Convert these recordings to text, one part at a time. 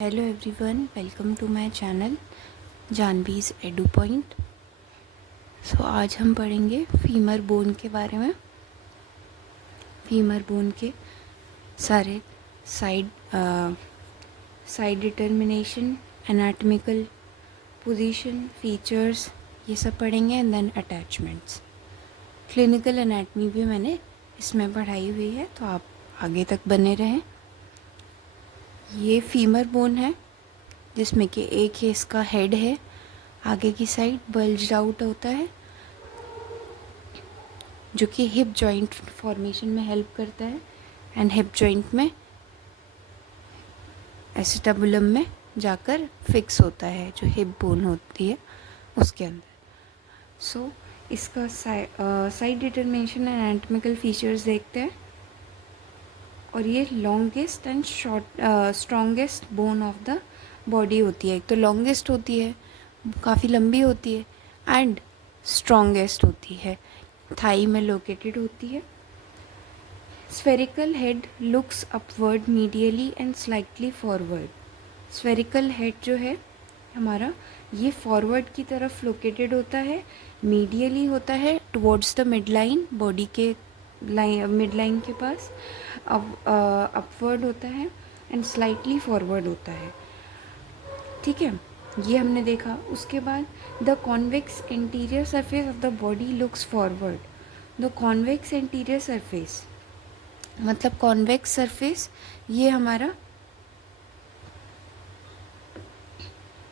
Hello everyone, welcome to my channel Janhvi's edu point. So आज हम पढ़ेंगे फीमर बोन के बारे में। फीमर बोन के सारे side determination, anatomical position, features, ये सब पढ़ेंगे and then attachments. Clinical anatomy भी मैंने इसमें पढ़ाई हुई है, तो आप आगे तक बने रहें। ये फीमर बोन है जिसमें कि एक है इसका हेड है, आगे की साइड बल्ज्ड आउट होता है जो कि हिप जॉइंट फॉर्मेशन में हेल्प करता है एंड हिप जॉइंट में एसिटाबुलम में जाकर फिक्स होता है जो हिप बोन होती है उसके अंदर। सो इसका side determination and anatomical features देखते हैं। और ये longest and strongest bone of the body होती है। एक तो लॉन्गेस्ट होती है, काफ़ी लंबी होती है, एंड स्ट्रॉन्गेस्ट होती है, थाई में लोकेटेड होती है। Spherical head looks upward medially and slightly forward. Spherical head जो है हमारा, ये फॉरवर्ड की तरफ लोकेटेड होता है, मीडियली होता है towards the mid line, body के मिड लाइन के पास अपवर्ड होता है एंड स्लाइटली फॉरवर्ड होता है। ठीक है, ये हमने देखा। उसके बाद the convex interior surface of the body looks forward. The convex interior surface मतलब कॉन्वेक्स सरफेस, ये हमारा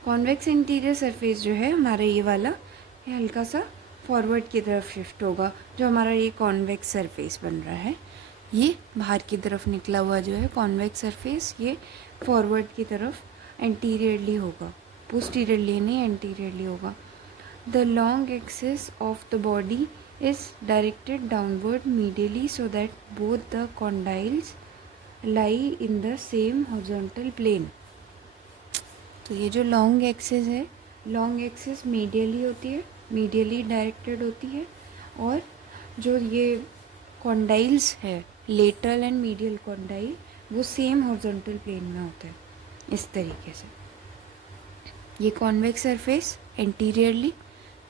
कॉन्वेक्स इंटीरियर सरफेस जो है हमारा ये वाला, ये हल्का सा फॉरवर्ड की तरफ शिफ्ट होगा। जो हमारा ये कॉन्वेक्स सरफेस बन रहा है, ये बाहर की तरफ निकला हुआ जो है कॉन्वेक्स सरफेस, ये फॉरवर्ड की तरफ एंटीरियरली होगा, पोस्टीरियरली नहीं, एंटीरियरली होगा। The long axis of the body is directed downward medially so that both the condyles lie in the same horizontal plane. तो ये जो लॉन्ग एक्सिस है, लॉन्ग एक्सिस मीडियली होती है, मीडियली डायरेक्टेड होती है। और जो ये कॉन्डाइल्स है, लेटरल एंड मीडियल कॉन्डाइल, वो सेम हॉरिजॉन्टल प्लेन में होते हैं इस तरीके से। ये convex surface anteriorly,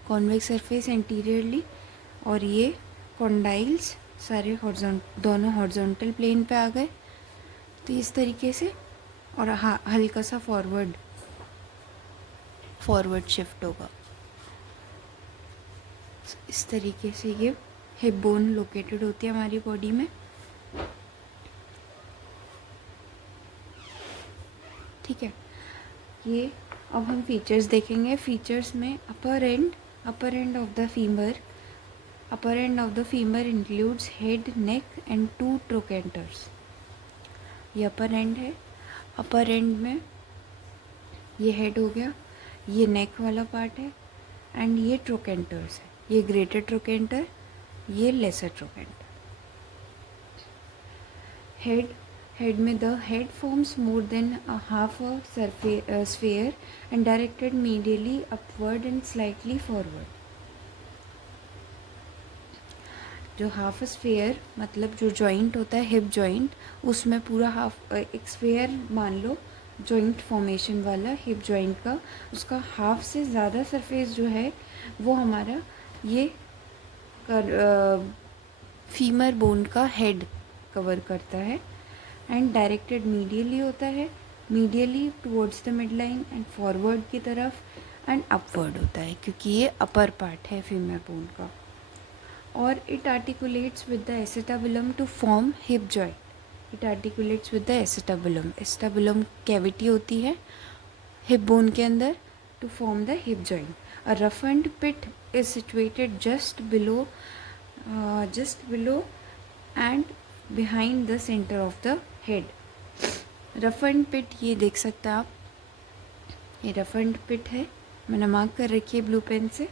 convex surface anteriorly, और ये कॉन्डाइल्स सारे दोनों हॉरिजॉन्टल प्लेन पे आ गए, तो इस तरीके से। और हाँ, हल्का सा फॉरवर्ड शिफ्ट होगा। इस तरीके से ये हिप बोन लोकेटेड होती है हमारी बॉडी में। ठीक है, ये अब हम फीचर्स देखेंगे। फीचर्स में upper end of the femur, upper end of the femur includes head, neck and 2 trochanters. ये अपर एंड है। अपर एंड में ये हेड हो गया, ये नेक वाला पार्ट है, एंड ये ट्रोकेंटर्स है, ये ग्रेटर ट्रोकेंटर, ये लेसर ट्रोकेंटर। हेड में the head forms more than half a sphere and directed medially upward and slightly forward. जो हाफ स्फेयर मतलब जो जॉइंट होता है हिप जॉइंट, उसमें पूरा हाफ एक स्फेयर मान लो, जॉइंट फॉर्मेशन वाला हिप जॉइंट का, उसका हाफ से ज़्यादा सरफेस जो है वो हमारा ये फीमर बोन का हेड कवर करता है, एंड डायरेक्टेड मीडियली होता है, medially towards the mid line and forward की तरफ, एंड अपवर्ड होता है क्योंकि ये अपर पार्ट है फीमर बोन का। और it articulates with the acetabulum to form hip joint. It articulates with the acetabulum, acetabulum cavity होती है हिप बोन के अंदर, to form the hip joint. A roughened pit is situated just below and behind the centre of the head. Roughened pit, ये देख सकते हैं आप, ये रफन्ड पिट है, मैंने मार्क कर रखी है ब्लू पेन से।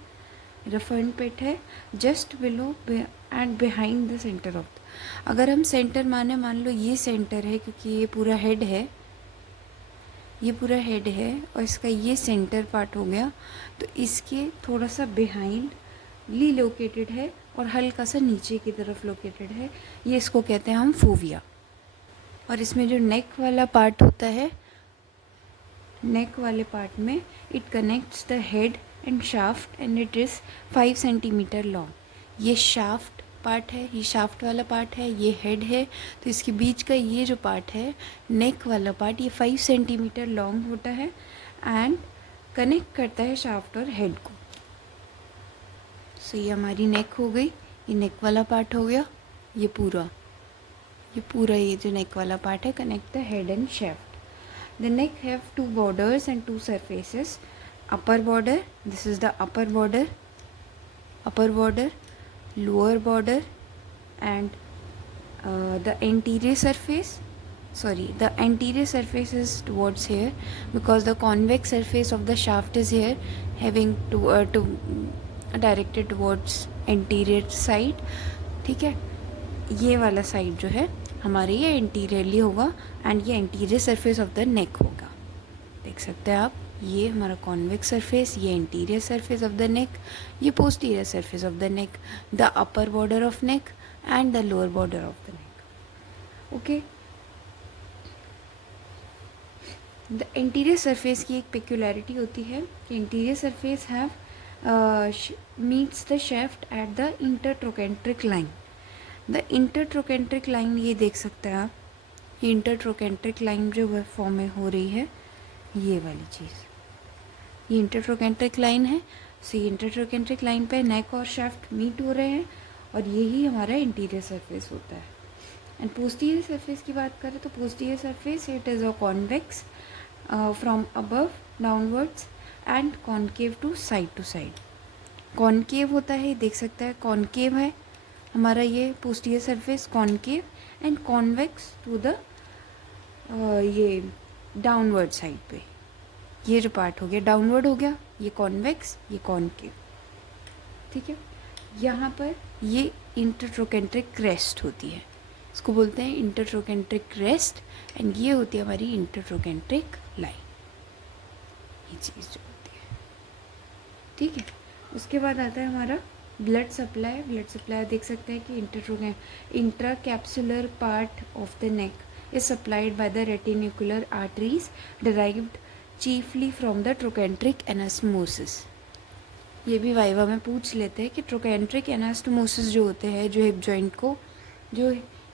रफन्ड पिट है just below and behind the centre of the. अगर हम सेंटर मान लो ये सेंटर है, क्योंकि ये पूरा हेड है, ये पूरा हेड है और इसका ये सेंटर पार्ट हो गया, तो इसके थोड़ा सा बिहाइंडली लोकेटेड है और हल्का सा नीचे की तरफ लोकेटेड है, ये इसको कहते हैं हम फोविया। और इसमें जो नेक वाला पार्ट होता है नेक वाले पार्ट में it connects the head and shaft and it is 5 centimetre long. ये शाफ्ट पार्ट है, ये शाफ्ट वाला पार्ट है, ये हेड है, तो इसके बीच का ये जो पार्ट है नेक वाला पार्ट, ये 5 सेंटीमीटर लॉन्ग होता है एंड कनेक्ट करता है शाफ्ट और हेड को। सो ये हमारी नेक हो गई, ये नेक वाला पार्ट हो गया, ये पूरा ये जो नेक वाला पार्ट है connect the head and shaft. The neck have 2 borders and 2 surfaces. Upper border, this is the upper border, lower border, and the anterior surface, the anterior surface is towards here because the convex surface of the shaft is here, having to directed towards anterior side। ठीक है, ये वाला side जो है हमारे ये interiorly होगा and ये anterior surface of the neck होगा। देख सकते हैं आप, ये हमारा कॉन्वेक्स सरफेस, ये anterior surface of the neck, ये posterior surface of the neck, the upper border of neck and the lower border of the neck. Okay, the anterior surface की एक पेक्युलरिटी होती है कि anterior surface have meets the shaft at the intertrochanteric line. The intertrochanteric line, ये देख सकते हैं आप, ये इंटरट्रोकेंट्रिक लाइन जो फॉर्म में हो रही है, ये वाली चीज़, ये इंटरट्रोकेंट्रिक लाइन है। सो ये इंटरट्रोकेंट्रिक लाइन पे नेक और शाफ्ट मीट हो रहे हैं और यही हमारा इंटीरियर सरफेस होता है। एंड पोस्टीरियर सरफेस की बात करें तो posterior surface it is a convex from above downwards and concave to side. Concave होता है, देख सकता है कॉनकेव है हमारा ये posterior surface, concave and convex to the ये डाउनवर्ड साइड पे। ये जो पार्ट हो गया डाउनवर्ड हो गया, ये कॉन्वेक्स, ये कॉनकेव। ठीक है, यहाँ पर ये इंटरट्रोकेंट्रिक क्रेस्ट होती है, इसको बोलते हैं इंटरट्रोकेंट्रिक क्रेस्ट एंड ये होती है हमारी इंटरट्रोकेंट्रिक लाइन, ये चीज़ जो होती है। ठीक है, उसके बाद आता है हमारा ब्लड सप्लाई। ब्लड सप्लाई देख सकते हैं कि intracapsular part of the neck is supplied by the retinacular arteries derived chiefly from the trochanteric anastomosis. ये भी वाइवा में पूछ लेते हैं कि ट्रोकेंट्रिक एनास्टोमोसिस जो होते हैं, जो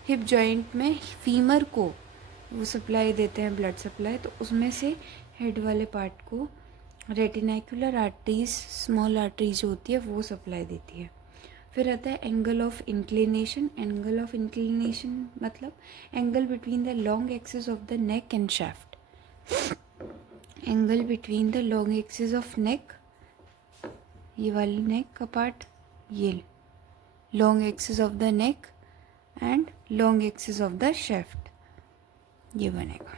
हिप जॉइंट में फीमर को वो सप्लाई देते हैं ब्लड सप्लाई, तो उसमें से हेड वाले पार्ट को रेटिनाकुलर आर्टरीज, स्मॉल आर्टरी जो होती है वो सप्लाई देती है। फिर आता है angle of inclination. Angle of inclination मतलब angle between the long axis of the neck and shaft. Angle between the long axis of neck, ये वाली नेक का पार्ट, ये long axis of the neck and long axis of the shaft, ये बनेगा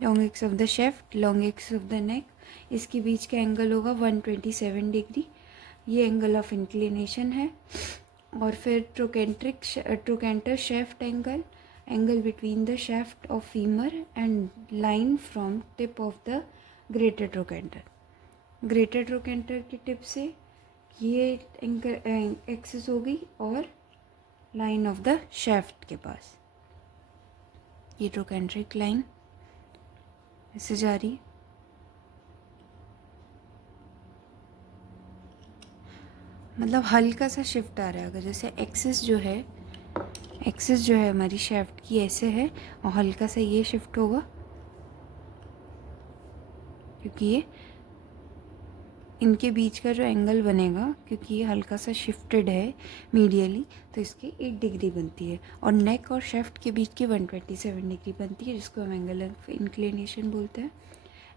long axis of the shaft, long axis of the neck. इसके बीच का angle होगा 127 डिग्री, ये एंगल ऑफ इंक्लिनेशन है। और फिर trochanter shaft angle, angle between the shaft of femur and line from tip of the greater trochanter. Greater trochanter की tip से ये एक्सिस हो गई और लाइन ऑफ द शाफ्ट के पास ये ट्रोकेंट्रिक लाइन ऐसे जा रही है। मतलब हल्का सा शिफ्ट आ रहा है, अगर जैसे एक्सिस जो है हमारी शाफ्ट की ऐसे है और हल्का सा ये शिफ्ट होगा क्योंकि ये इनके बीच का जो एंगल बनेगा, क्योंकि ये हल्का सा शिफ्टेड है मीडियली, तो इसकी 8 डिग्री बनती है और नेक और शाफ्ट के बीच की 127 डिग्री बनती है, जिसको हम एंगल ऑफ इंक्लिनेशन बोलते हैं।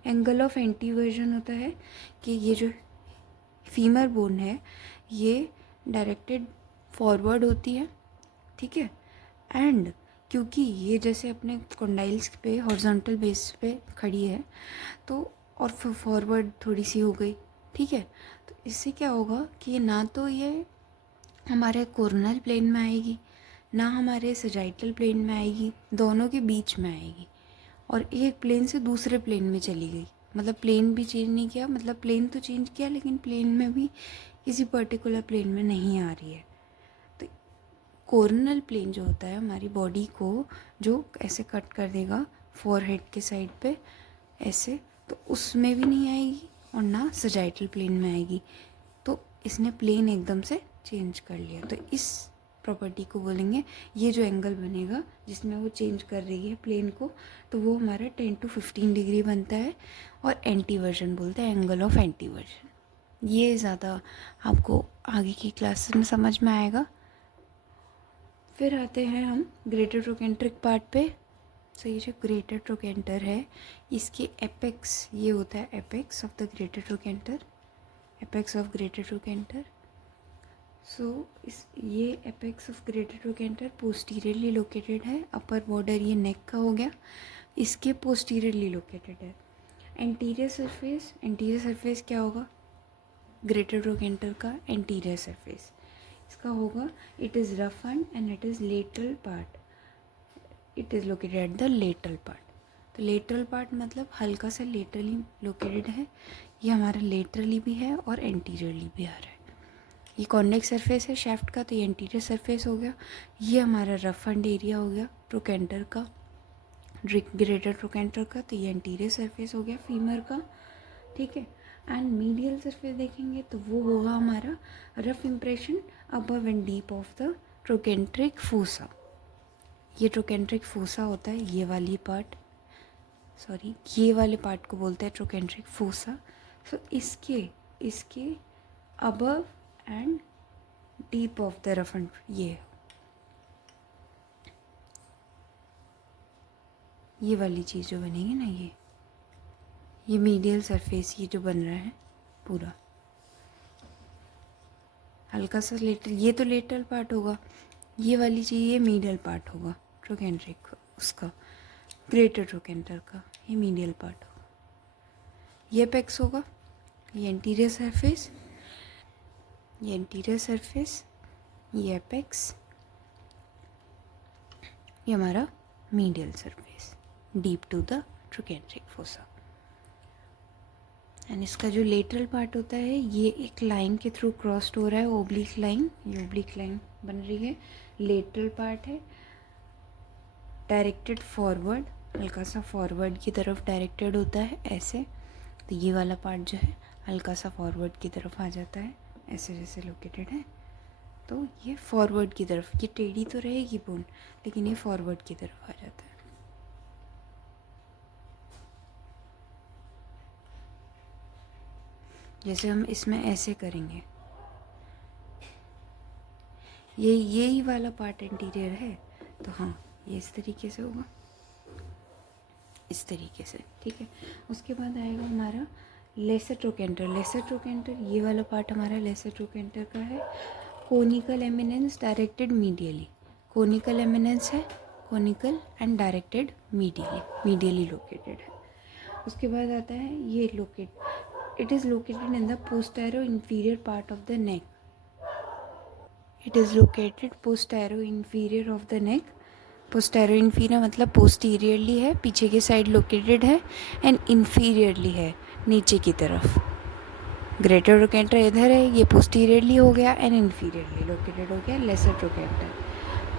एंगल ऑफ एंटीवर्जन होता है कि ये जो फीमर बोन है ये डायरेक्टेड फॉरवर्ड होती है, ठीक है, एंड क्योंकि ये जैसे अपने कॉन्डाइल्स पे हॉरिजॉन्टल बेस पे खड़ी है तो और फिर फॉरवर्ड थोड़ी सी हो गई, ठीक है, तो इससे क्या होगा कि ना तो ये हमारे कोरोनल प्लेन में आएगी ना हमारे सजाइटल प्लेन में आएगी, दोनों के बीच में आएगी और एक प्लेन से दूसरे प्लेन में चली गई। मतलब प्लेन भी चेंज नहीं किया, मतलब प्लेन तो चेंज किया लेकिन प्लेन में भी किसी पर्टिकुलर प्लेन में नहीं आ रही है। तो कोरोनल प्लेन जो होता है हमारी बॉडी को जो ऐसे कट कर देगा फोरहेड के साइड पे ऐसे, तो उसमें भी नहीं आएगी और ना सजाइटल प्लेन में आएगी। तो इसने प्लेन एकदम से चेंज कर लिया, तो इस प्रॉपर्टी को बोलेंगे, ये जो एंगल बनेगा जिसमें वो चेंज कर रही है प्लेन को, तो वो हमारा 10 to 15 डिग्री बनता है और एंटीवर्जन बोलते हैं, एंगल ऑफ एंटीवर्जन। ये ज़्यादा आपको आगे की क्लासेस में समझ में आएगा। फिर आते हैं हम ग्रेटर ट्रोकेंट्रिक पार्ट पे। सो ये जो ग्रेटर ट्रोकेंटर है, इसके एपेक्स, ये होता है apex of the greater trochanter, apex of greater trochanter. So ये apex of greater trochanter posteriorly located है। अपर बॉर्डर ये नेक का हो गया, इसके पोस्टीरियरली लोकेटेड है। एंटीरियर सरफेस क्या होगा ग्रेटर ट्रोकेंटर का? एंटीरियर सरफेस इसका होगा, it is roughened and it is lateral part, it is located at the lateral part. तो लेटरल पार्ट मतलब हल्का सा लेटरली लोकेटेड है, ये हमारा लेटरली भी है और एंटीरियरली भी आ रहा है। ये कॉन्वेक्स सरफेस है शैफ्ट का, तो ये एंटीरियर सरफेस हो गया। ये हमारा रफन्ड एरिया हो गया ट्रोकेंटर का, ग्रेटर ट्रोकेंटर का, तो ये एंटीरियर सरफेस हो गया फीमर का, ठीक है। एंड मीडियल सरफेस देखेंगे तो वो होगा हमारा rough impression above and deep of the trochanteric fossa. ये ट्रोकेंट्रिक फोसा होता है, ये वाली पार्ट, सॉरी ये वाले पार्ट को बोलते हैं ट्रोकेंट्रिक फोसा। सो इसके above and deep of the roughened ये वाली चीज़ जो बनेगी ना, ये मीडियल सरफेस ये जो बन रहा है पूरा हल्का सा लेटरल, ये तो लेटरल पार्ट होगा, ये वाली चीज़ ये मीडियल पार्ट होगा ट्रोकेंट्रिक उसका, ग्रेटर ट्रोकेंटर का ये मीडियल पार्ट होगा। ये एपेक्स होगा, ये एंटीरियर सरफेस, ये एंटीरियर सरफेस, ये एपेक्स, ये हमारा medial surface deep to the trochanteric fossa. And इसका जो लेटरल पार्ट होता है ये एक लाइन के थ्रू क्रॉस्ड हो रहा है, ओब्लिक लाइन, ये ओब्लिक लाइन बन रही है, लेटरल पार्ट है, डायरेक्टेड फॉरवर्ड, हल्का सा फॉरवर्ड की तरफ डायरेक्टेड होता है ऐसे। तो ये वाला पार्ट जो है हल्का सा फॉरवर्ड की तरफ आ जाता है ऐसे जैसे लोकेटेड है, तो ये फॉरवर्ड की तरफ, ये टेढ़ी तो रहेगी बोन लेकिन ये फॉरवर्ड की तरफ आ जाता है। जैसे हम इसमें ऐसे करेंगे, यही वाला पार्ट एंटीरियर है, तो हाँ ये इस तरीके से होगा, इस तरीके से, ठीक है। उसके बाद आएगा हमारा लेसर ट्रोकेंटर। लेसर ट्रोकेंटर ये वाला पार्ट हमारा लेसर ट्रोकेंटर का है। Conical eminence directed medially, conical eminence है, conical and directed medially located है। उसके बाद आता है ये it is located in the postero inferior part of the neck, it is located postero inferior of the neck. Postero inferior मतलब posteriorly है, पीछे की साइड लोकेटेड है, एंड इंफीरियरली है नीचे की तरफ। ग्रेटर ट्रोकेंटर इधर है, ये पोस्टीरियरली हो गया एंड इंफीरियरली लोकेटेड हो गया लेसर ट्रोकेंटर।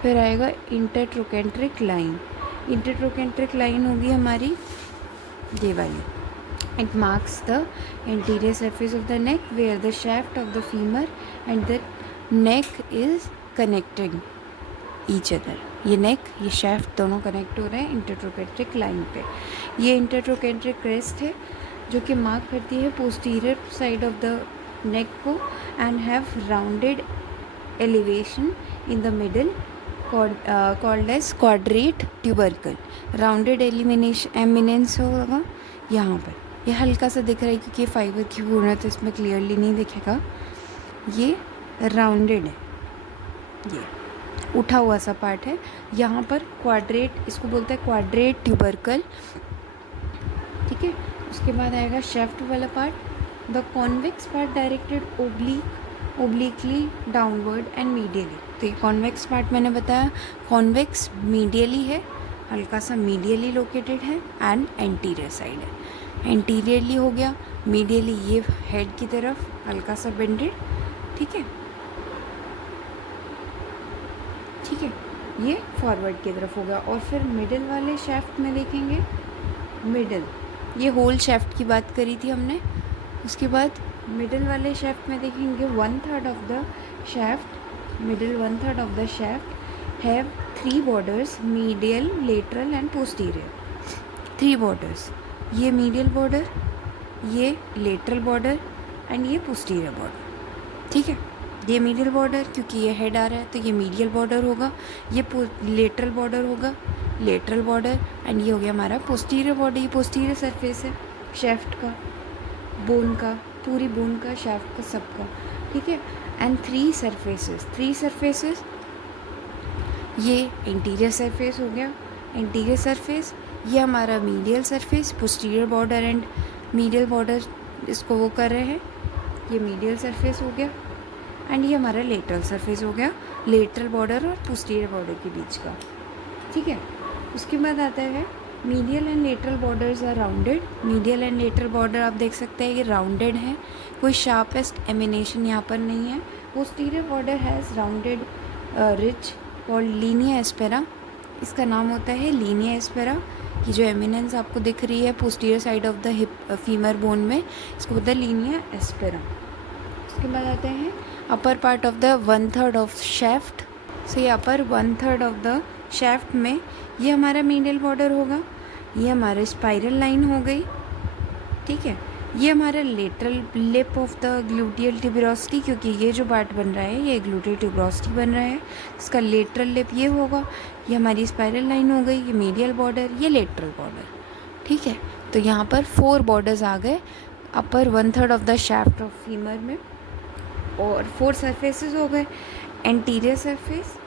फिर आएगा इंटरट्रोकेंट्रिक लाइन। इंटरट्रोकेंट्रिक लाइन होगी हमारी ये वाली, it marks the anterior surface of the neck where the shaft of the femur and the neck is connecting each other. ये नेक ये शाफ्ट दोनों कनेक्ट हो रहे हैं इंटरट्रोकेंट्रिक लाइन पे। ये इंटरट्रोकेंट्रिक क्रेस्ट है जो कि मार्क करती है posterior side of the neck को and have rounded elevation in the middle called as quadrate tubercle. Rounded eminence होगा यहाँ पर, ये हल्का सा दिख रहा है क्योंकि ये फाइबर की बूंद है तो इसमें क्लियरली नहीं दिखेगा। ये राउंडेड है, ये उठा हुआ सा पार्ट है यहाँ पर, क्वाड्रेट इसको बोलते हैं क्वाड्रेट ट्यूबरकल, ठीक है। उसके बाद आएगा शेफ्ट वाला part, the convex part directed obliquely downward and medially. तो ये कॉन्वेक्स पार्ट मैंने बताया, कॉन्वेक्स मीडियली है, हल्का सा मीडियली लोकेटेड है एंड एंटीरियर साइड है। एंटीरियरली हो गया, मीडियली ये हेड की तरफ हल्का सा बेंडेड, ठीक है। ये फॉरवर्ड की तरफ होगा। और फिर मिडिल वाले शेफ्ट में देखेंगे, मिडिल, ये होल शेफ्ट की बात करी थी हमने। उसके बाद मिडिल वाले शेफ्ट में देखेंगे 1/3 of the shaft, middle 1/3 of the shaft have 3 borders, medial, lateral and posterior. 3 borders, ये मीडियल बॉर्डर, ये लेटरल बॉर्डर एंड ये पोस्टीरियर बॉर्डर। ठीक है, ये मीडियल बॉर्डर, क्योंकि ये हेड आ रहा है तो ये मीडियल बॉर्डर होगा, ये लेटरल बॉर्डर होगा, लेटरल बॉर्डर, एंड ये हो गया हमारा पोस्टीरियर बॉर्डर। ये पोस्टीरियर सरफेस है शेफ्ट का, बोन का, पूरी बोन का, शेफ्ट का, सबका। ठीक है, एंड 3 सरफेसेस, ये इंटीरियर सरफेस हो गया, इंटीरियर सरफेस, ये हमारा medial surface, posterior border and medial border इसको वो कर रहे हैं, ये मीडियल सरफेस हो गया, एंड ये हमारा लेटरल सरफेस हो गया, लेटरल बॉर्डर और पोस्टीरियर बॉर्डर के बीच का। ठीक है, उसके बाद आता है medial and lateral borders are rounded. Medial and lateral border आप देख सकते हैं ये राउंडेड है, कोई शार्पेस्ट एमिनेशन यहाँ पर नहीं है। Posterior border has rounded rich called Linnaea aspera, इसका नाम होता है लीनिया एस्पेरा। ये जो एमिनेंस आपको दिख रही है posterior side of the hip femur bone में, इसको बोलते हैं लीनिया एस्पेरा। उसके बाद आते हैं upper part of the 1/3 of shaft. So ये अपर 1/3 ऑफ द शेफ्ट में ये हमारा मीडियल बॉर्डर होगा, ये हमारा स्पाइरल लाइन हो गई। ठीक है, ये हमारा lateral lip of the gluteal tuberosity, क्योंकि ये जो पार्ट बन रहा है ये ग्लूटियल ट्यूबरोसिटी बन रहा है, इसका लेटरल लिप ये होगा, ये हमारी स्पाइरल लाइन हो गई, ये मीडियल बॉर्डर, ये लेटरल बॉर्डर। ठीक है, तो यहाँ पर 4 बॉर्डर्स आ गए upper 1/3 of the shaft of femur में, और 4 सरफेसेस हो गए, anterior surface,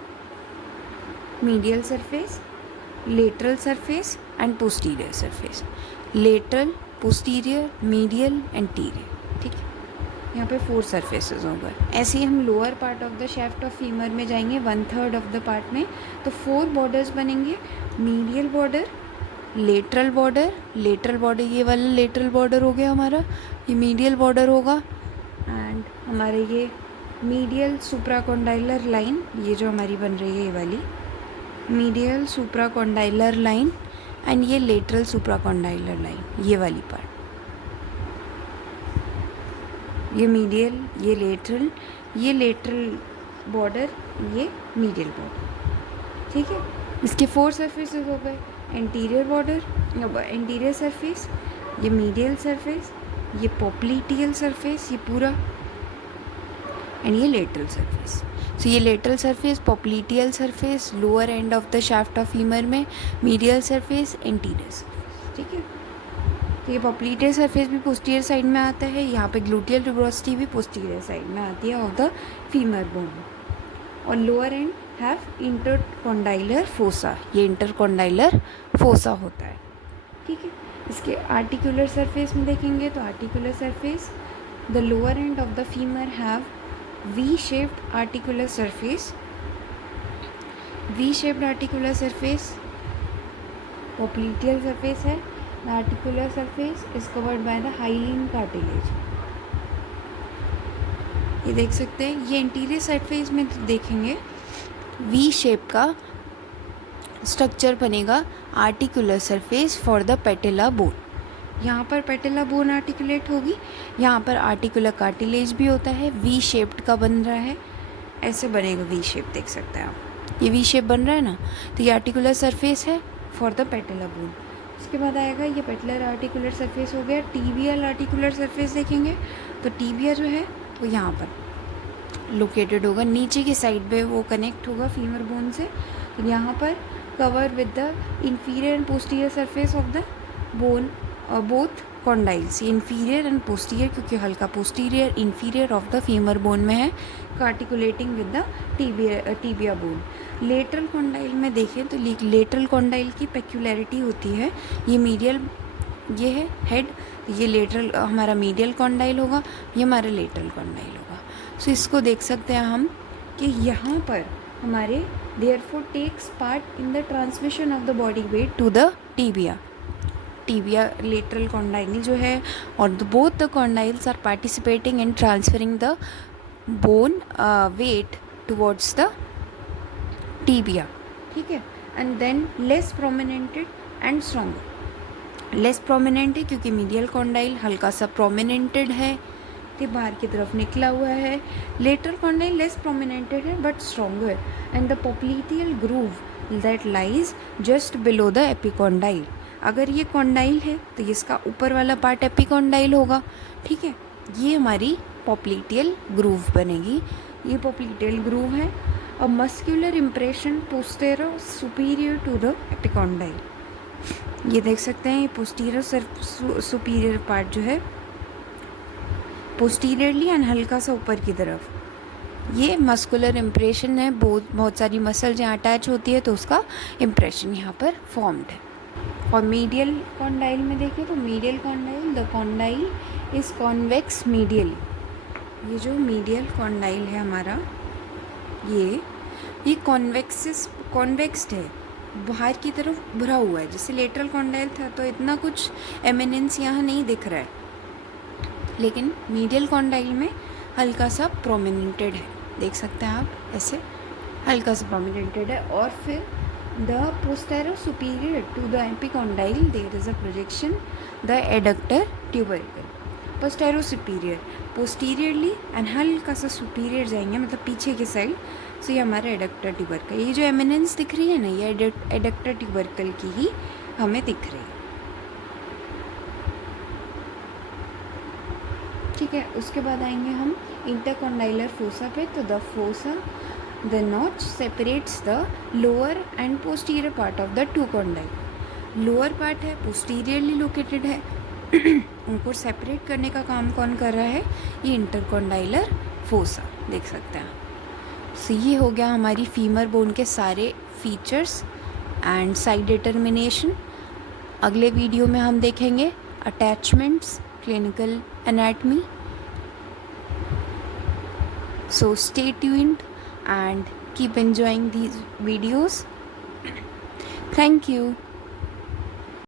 medial surface, lateral surface and posterior surface. Lateral, posterior, medial, anterior. ठीक है, यहाँ पे 4 सरफेसेस हो गए। ऐसे ही हम lower part of the shaft of femur में जाएंगे 1/3 ऑफ द पार्ट में, तो 4 बॉर्डर्स बनेंगे, medial border, lateral border, lateral border ये वाला लेटरल बॉर्डर हो गया हमारा, ये मीडियल बॉर्डर होगा, एंड हमारे ये मीडियल सुप्राकॉन्डाइलर लाइन, ये जो हमारी बन रही है ये वाली मीडियल सुप्राकॉन्डाइलर लाइन, एंड ये लेटरल सुप्राकॉन्डाइलर लाइन, ये वाली पार्ट, ये मीडियल, ये लेटरल बॉर्डर, ये मीडियल बॉर्डर। ठीक है, इसके 4 सरफेसेस हो गए, एंटीरियर बॉर्डर, एंटीरियर सरफेस, ये मीडियल सरफेस, ये पोप्लीटियल सरफेस, ये पूरा, एंड ये लेटरल सरफेस। सो ये lateral surface, popliteal surface, lower end of the shaft of femur में, मीडियल सरफेस, एंटीरियर सरफेस। ठीक है, तो ये पोप्लीटियल सरफेस भी पोस्टीरियर साइड में आता है, यहाँ पे ग्लूटियल ट्यूबरोसिटी भी पोस्टीरियर साइड में आती है ऑफ द फीमर बोन, और lower end have intercondylar fossa, ये इंटरकॉन्डाइलर फोसा होता है। ठीक है, इसके आर्टिकुलर सरफेस में देखेंगे तो articular surface, the lower end of the femur have V-shaped articular surface, V-shaped articular surface, popliteal surface है, the articular surface is covered by the hyaline cartilage। ये देख सकते हैं, ये इंटीरियर सरफेस में देखेंगे V शेप का स्ट्रक्चर बनेगा articular surface for the patella bone. यहाँ पर पेटिला बोन आर्टिकुलेट होगी, यहाँ पर आर्टिकुलर कार्टिलेज भी होता है, वी शेप्ड का बन रहा है, ऐसे बनेगा वी शेप, देख सकते हैं आप, ये वी शेप बन रहा है ना, तो ये आर्टिकुलर सरफेस है फॉर द पेटिला बोन। उसके बाद आएगा ये पेटिलर आर्टिकुलर सरफेस हो गया। टीबियल आर्टिकुलर सरफेस देखेंगे तो टीबिया जो है वो यहाँ पर लोकेटेड होगा, नीचे की साइड पे वो कनेक्ट होगा फीमर बोन से, तो यहाँ पर cover with the inferior and posterior surface of the bone, both condyles, inferior and posterior, क्योंकि हल्का posterior inferior of the femur bone में है, articulating with the tibia bone. Lateral condyle में देखें तो लेटरल कॉन्डाइल की पेक्यूलैरिटी होती है, ये मीडियल, ये है हेड, तो ये लेटरल हमारा मीडियल कॉन्डाइल होगा, ये हमारा लेटरल कॉन्डाइल होगा। सो इसको देख सकते हैं हम कि यहाँ पर हमारे therefore takes part in the transmission of the body weight to the tibia. Tibia lateral condyle जो है, और both the condyles are participating in transferring the bone weight towards the tibia. ठीक है। And then less prominented and stronger. Less prominent है क्योंकि medial condyle हल्का सा प्रोमिनेंटेड है, तो बाहर की तरफ निकला हुआ है। लेटरल कॉन्डाइल लेस प्रोमिनेंटेड है but stronger and the पोप्लीटियल groove that lies just below the epicondyle. अगर ये कॉन्डाइल है तो इसका ऊपर वाला पार्ट एपिकॉन्डाइल होगा, ठीक है। ये हमारी पोप्लीटियल ग्रूव बनेगी, ये पोप्लीटियल ग्रूव है। A muscular impression postero superior to the epicondyle. ये देख सकते हैं, ये पोस्टीरियर सुपीरियर पार्ट जो है पोस्टीरियरली एंड हल्का सा ऊपर की तरफ, ये मस्कुलर इम्प्रेशन है। बहुत सारी मसल जहाँ अटैच होती है तो उसका इम्प्रेशन यहाँ पर फॉर्म्ड है। और मीडियल कॉन्डाइल में देखें तो medial condyle, the condyle is convex medially. ये जो मीडियल कॉन्डाइल है हमारा, ये कॉन्वेक्स्ड है, बाहर की तरफ भरा हुआ है। जैसे लेटरल कॉन्डाइल था तो इतना कुछ एमिनेंस यहाँ नहीं दिख रहा है, लेकिन मीडियल कॉन्डाइल में हल्का सा प्रोमिनेंटेड है, देख सकते हैं आप, ऐसे हल्का सा प्रोमिनेंटेड है। और फिर the postero superior to the epicondyle there is a projection the adductor tubercle. Postero superior posteriorly and हल्का सा सुपीरियर जाएंगे, मतलब पीछे की साइड, सो ये हमारा एडक्टर ट्यूबरकल। ये जो एमिनेंस दिख रही है ना, ये एडक्टर ट्यूबरकल की ही हमें दिख रही है, ठीक है। उसके बाद आएंगे हम इंटरकॉन्डाइलर फोसा पे। तो the fossa, the notch separates the lower and posterior part of the two condyle. Lower part है, पोस्टीरियरली लोकेटेड है, उनको सेपरेट करने का काम कौन कर रहा है, ये इंटरकॉन्डाइलर फोसा, देख सकते हैं। सो ये हो गया हमारी फीमर बोन के सारे फीचर्स एंड साइड डिटर्मिनेशन। अगले वीडियो में हम देखेंगे attachments, clinical anatomy. So stay tuned and keep enjoying these videos. Thank you.